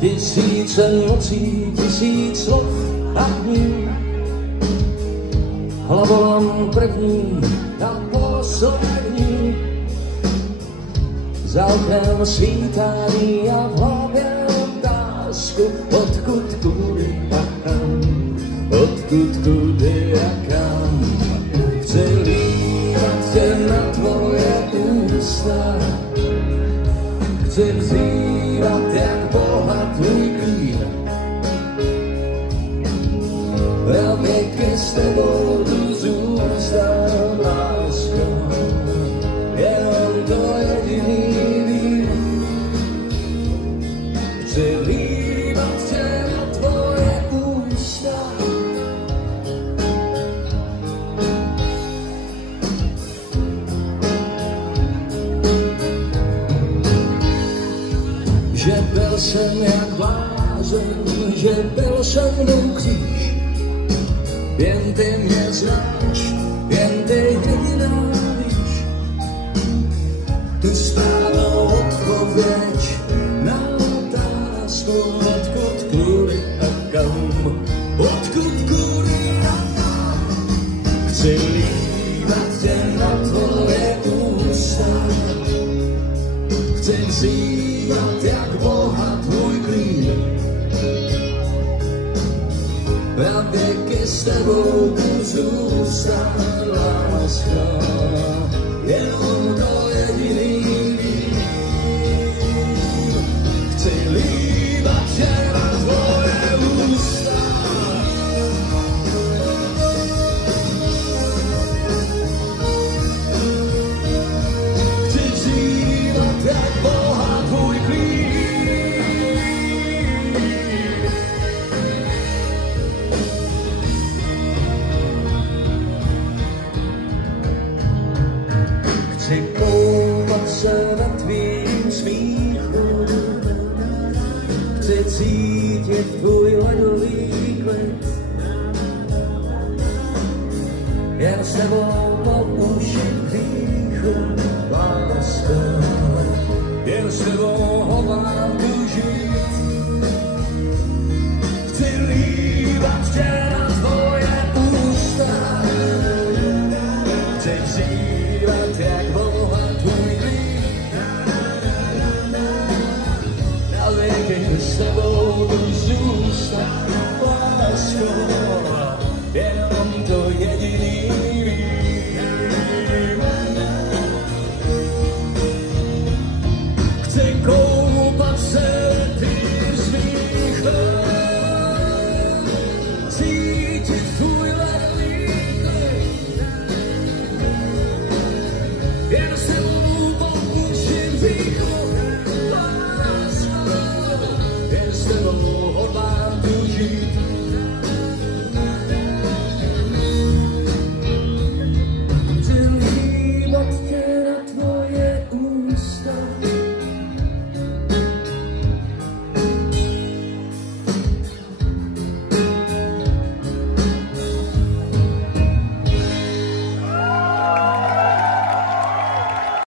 Tisíce nocí, tisíc slov a dní. Hlavolám první a poslední. Za oknem svítání a v hlavě otázku, odkud, kudy a kam. Odkud, kudy a kam. Chci líbat tě na tvoje ústa. Chci vzývat jak Boha tvůj klín. Já věky s tebou tu zůstal, lásko. Jenom to jediný vím. Chci líbat tě na tvoje ústa. Že byl jsem jak blázen, že byl se mnou kříž. Jen ty mě znáš, jen ty jediná víš. Tu správnou odpověď na otázku, odkud, kudy a kam. Odkud, kudy a kam. Chci líbat tě na tvoje ústa. Chci vzývat jak Boha tvůj klín. Já věky s tebou tu zůstal, láska. Jenom to jediný vím. Chci líbat tě na tvoje ústa. Chci vzývat jak Boha tvůj klín. Chci koupat se na tvým smíchu. Chci cítit tvůj ledový klid. Jen s tebou po uši hříchu, lásko. Jen s tebou hodlám tu žít. Chci líbat tě na tvoje ústa. Chci vzývat jak Boha tvůj klín. Na věky s tebou tu zůstat, lásko. Jenom to jediný vím. Chci koupat se